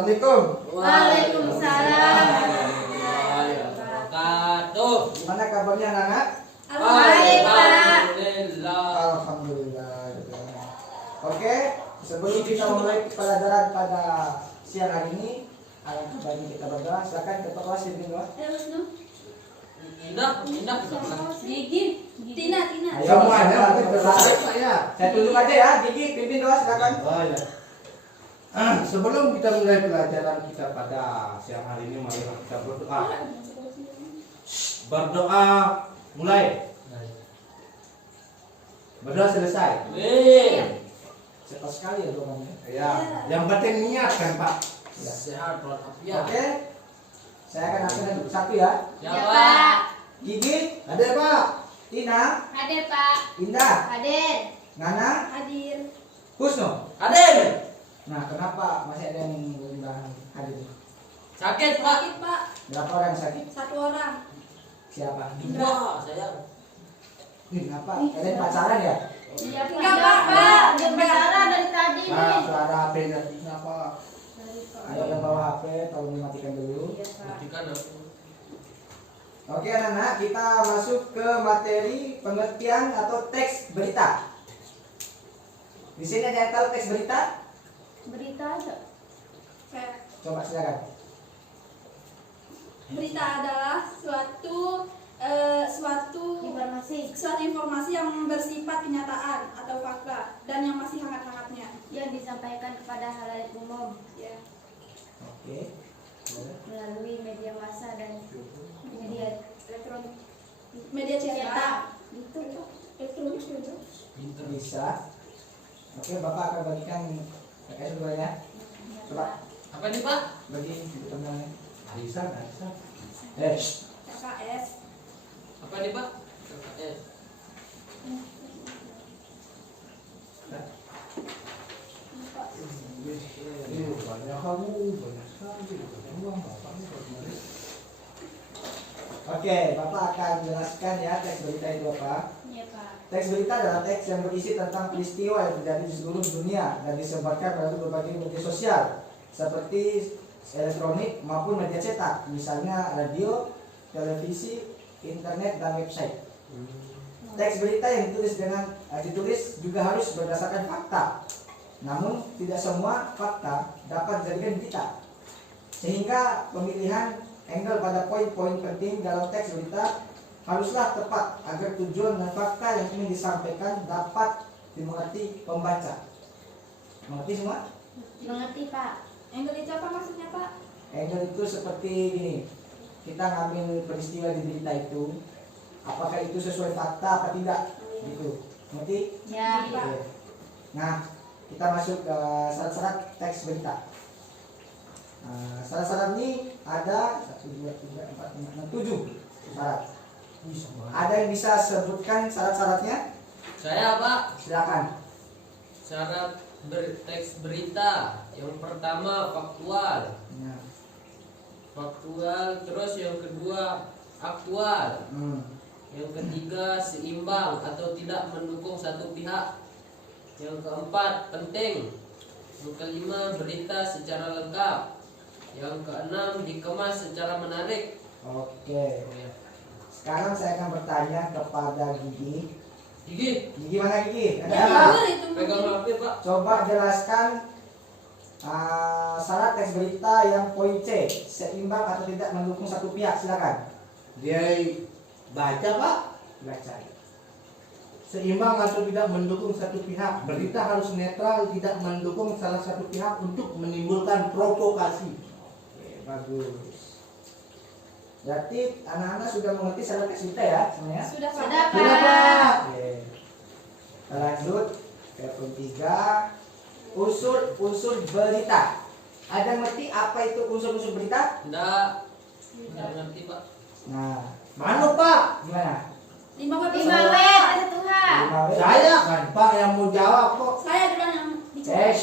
Assalamualaikum. Waalaikumsalam. Gimana kabarnya anak-anak? Baik, Pak. Alhamdulillah. Oke, sebelum kita mulai pelajaran pada siang hari ini, alangkah baiknya kita berdoa. Silakan ketua kelas berdoa. Gigi. Tina. Ayo, Semuanya silakan berdoa, berdoa. Pak, ya. Saya tunjuk aja ya, Gigi pimpin doa silakan. Oh ya. Sebelum kita mulai pelajaran kita pada siang hari ini, mari kita berdoa. Berdoa mulai. Berdoa selesai. Cepat sekali ya doanya. Ya, yang penting niat kan Pak. Sehat walafiat. Oke, saya akan atur satu ya. Ya, Pak. Gigi, Ada Pak. Tina, Hadir, Pak. Indah, Hadir. Nana, Hadir. Husno. Hadir. Nah, kenapa masih ada yang undang hadir? Sakit Pak. Sakit, Pak. Berapa orang sakit? 1 orang. Siapa? Dua saya. Kenapa? Kalian pacaran ya? Iya, Enggak, Pak. Dia pacaran dari tadi. Suara HP-nya kenapa? Ayo yang bawa HP, tolong dimatikan dulu. Iya, Pak. Matikan aku. Oke anak-anak, kita masuk ke materi pengertian atau teks berita. Di sini ada yang tahu teks berita? Berita aja. Coba silakan. Berita adalah suatu informasi yang bersifat kenyataan atau fakta dan yang masih hangat-hangatnya. Yang disampaikan kepada halayak umum Ya. Oke. Boleh. melalui media massa dan media Elektronik, media cetak, cetak. Gitu. elektronik juga. Pinter. Bisa. Oke, Bapak akan bagikan PKS dulu ya. Coba Apa nih Pak? bagi teman-teman. Bisa, bisa. KKS. Apa nih Pak? KKS. Banyak kamu, banyak sekali. Uang Bapak ini bagaimana? Oke, Bapak akan jelaskan ya teks berita itu apa. Iya, Pak. Teks berita adalah teks yang berisi tentang peristiwa yang terjadi di seluruh dunia dan disebarkan melalui berbagai media sosial seperti elektronik maupun media cetak, misalnya radio, televisi, internet, dan website. Teks berita yang ditulis juga harus berdasarkan fakta. Namun tidak semua fakta dapat dijadikan berita. Sehingga pemilihan angle pada poin-poin penting dalam teks berita haruslah tepat agar tujuan dan fakta yang ingin disampaikan dapat dimengerti pembaca. Mengerti semua? Mengerti, Pak. Angle itu apa maksudnya, Pak? Angle itu seperti ini. Kita ngambil peristiwa di berita itu, apakah itu sesuai fakta apa tidak? Gitu. Ngerti? Ya, Pak. Oke. Nah, kita masuk ke syarat-syarat teks berita. Syarat-syarat ini ada 1, 2, 3, 4, 5, 6, 7 syarat. Ada yang bisa sebutkan syarat-syaratnya? Saya Pak. Silakan. Syarat teks berita. Yang pertama faktual. Nah, Faktual. Terus yang kedua aktual. Yang ketiga seimbang atau tidak mendukung satu pihak. Yang keempat penting. Yang kelima berita secara lengkap. Yang keenam dikemas secara menarik. Oke. Sekarang saya akan bertanya kepada Gigi. Gigi, Gigi mana Gigi? Ada Ya, apa? bener itu. pegang HP Pak. Coba jelaskan syarat teks berita yang poin C, seimbang atau tidak mendukung satu pihak. Silakan. Dia baca Pak. Baca. Seimbang atau tidak mendukung satu pihak. Berita harus netral, tidak mendukung salah satu pihak untuk menimbulkan provokasi. Oke, bagus. Berarti anak-anak sudah mengerti syarat teks berita ya semuanya? Sudah, Pak. Sudah, Sudah, Pak. Pak. Oke. Kita lanjut ke poin 3. Unsur-unsur berita. Ada yang ngerti apa itu unsur-unsur berita? Enggak ngerti Pak. Nah, Mana Pak? gimana? 5 web. 5 web ada Tuhan. 5W. Saya kan Pak yang mau jawab kok. Saya duluan yang bicara.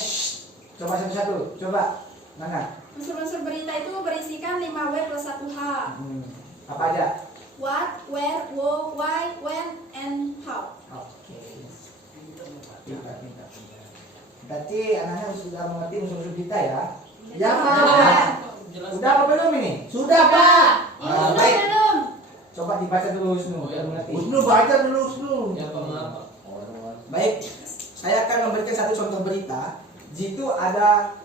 Coba satu-satu. Coba. Mana? Unsur-unsur berita itu berisikan 5 web plus 1 H. Apa aja? What, where, who, why, when, and how. Oke. Pintar. Berarti anak-anak sudah mengerti unsur-unsur berita ya? Ya Pak. Jelas. Udah apa belum ini? Sudah Pak. Ah, Sudah baik. belum? Coba dibaca dulu Husnu, biar mengerti. Husnu baca dulu Husnu. Ya Pak, maaf Pak. Baik, saya akan memberikan satu contoh berita. Di situ ada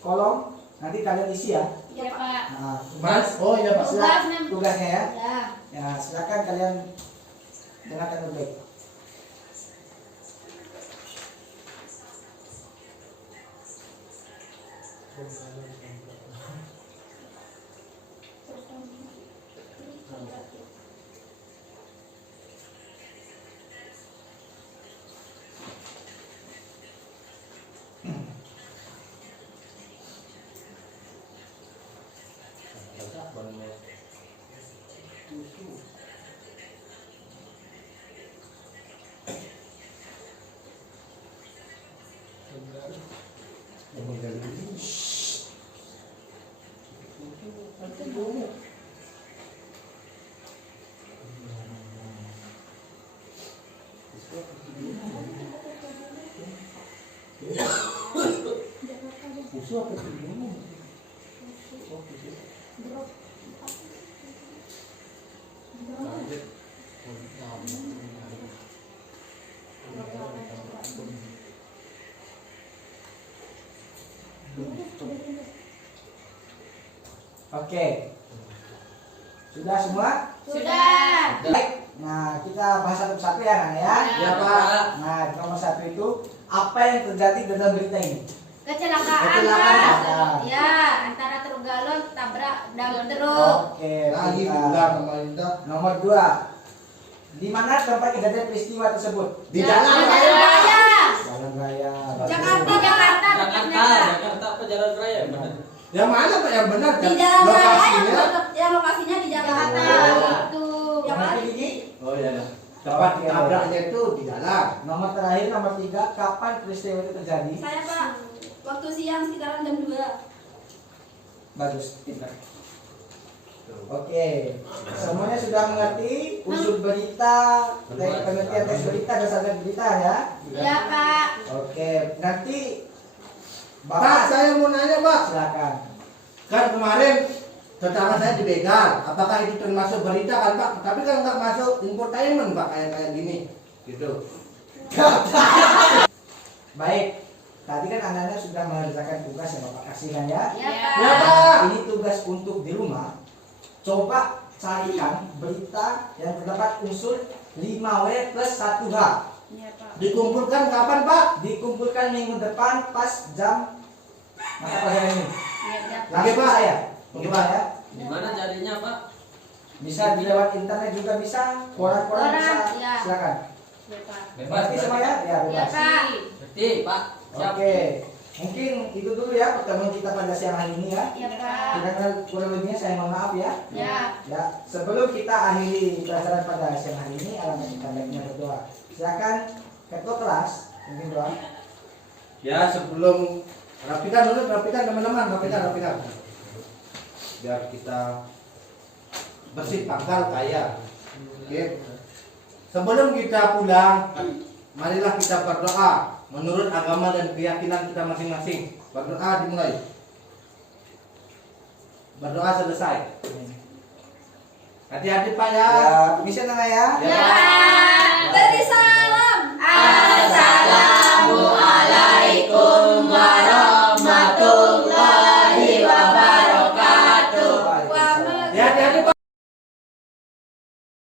kolom, nanti kalian isi ya. Ya Pak. Nah, Mas, oh iya Pak. Tugas nih. tugasnya ya. Ya. Ya, silakan kalian dengarkan dengan baik. Oke. Sudah semua? Sudah. Baik. Nah, kita bahas satu persatu ya, Nana ya. Ya Pak. Nah, nomor satu itu apa yang terjadi dalam berita ini? Kecelakaan, Kecelakaan, Pak. Pak. Ya, antara truk galon tabrak dam truk. Oke. Lagi berita. diulang pemerintah. Nomor 2. Di mana tempat kejadian peristiwa tersebut? Di jalan Jalan raya. raya. Jalan raya. Jakarta. Jakarta. Jakarta, Jakarta apa jalan raya? Benar. Yang mana Pak yang benar? Di jalan raya Lokasinya. yang lokasinya di Jakarta. Jakarta. Itu. Yang Nanti mana? Gigi. Oh iya. Tempat tabraknya itu di jalan. Nomor terakhir, nomor 3. Kapan peristiwa itu terjadi? Saya Pak, waktu siang sekitaran jam 2. Bagus. Pintar. Oke. Semuanya sudah mengerti unsur berita, pengertian teks berita, dasar berita ya? Ya, Pak. Oke. Nanti Pak, Bapak saya mau nanya Pak. silakan. Kan kemarin tetangga saya dibegal. Apakah itu termasuk berita kan Pak? Tapi kan nggak masuk infotainment Pak kayak gini. Gitu. Baik. Tadi kan anak-anak sudah mengerjakan tugas yang Bapak kasihkan ya. Ya, Ya Pak. Pak. Ini tugas untuk di rumah. Coba carikan berita yang terdapat unsur 5W plus 1H. Ya, Pak. Dikumpulkan kapan Pak? Dikumpulkan minggu depan pas jam mata pelajaran ini. Ya, ya. Oke, Langsung Pak. saya. Oke, Oke Pak. ya. Di mana carinya Pak? Bisa di lewat internet juga bisa, koran-koran bisa. Koran, ya. Silakan. Ya, Pak. Bebas. Berarti semua ya? Ya, Ya, bebas. Pak. Berarti Pak. Siap. Oke. Mungkin itu dulu ya pertemuan kita pada siang hari ini ya. Ya, Pak. Karena kurang lebihnya saya mohon maaf ya. Ya. Ya, sebelum kita akhiri pelajaran pada siang hari ini, alangkah kita baiknya berdoa. Silakan ketua kelas mungkin doa. Ya sebelum rapikan dulu, rapikan teman-teman, rapikan. Biar kita bersih pangkal kaya. Oke. Sebelum kita pulang, marilah kita berdoa menurut agama dan keyakinan kita masing-masing. Berdoa dimulai. Berdoa selesai. Hati-hati Pak ya. Ya, bisa Nana ya. Ya. Ya. Beri salam. Assalamualaikum.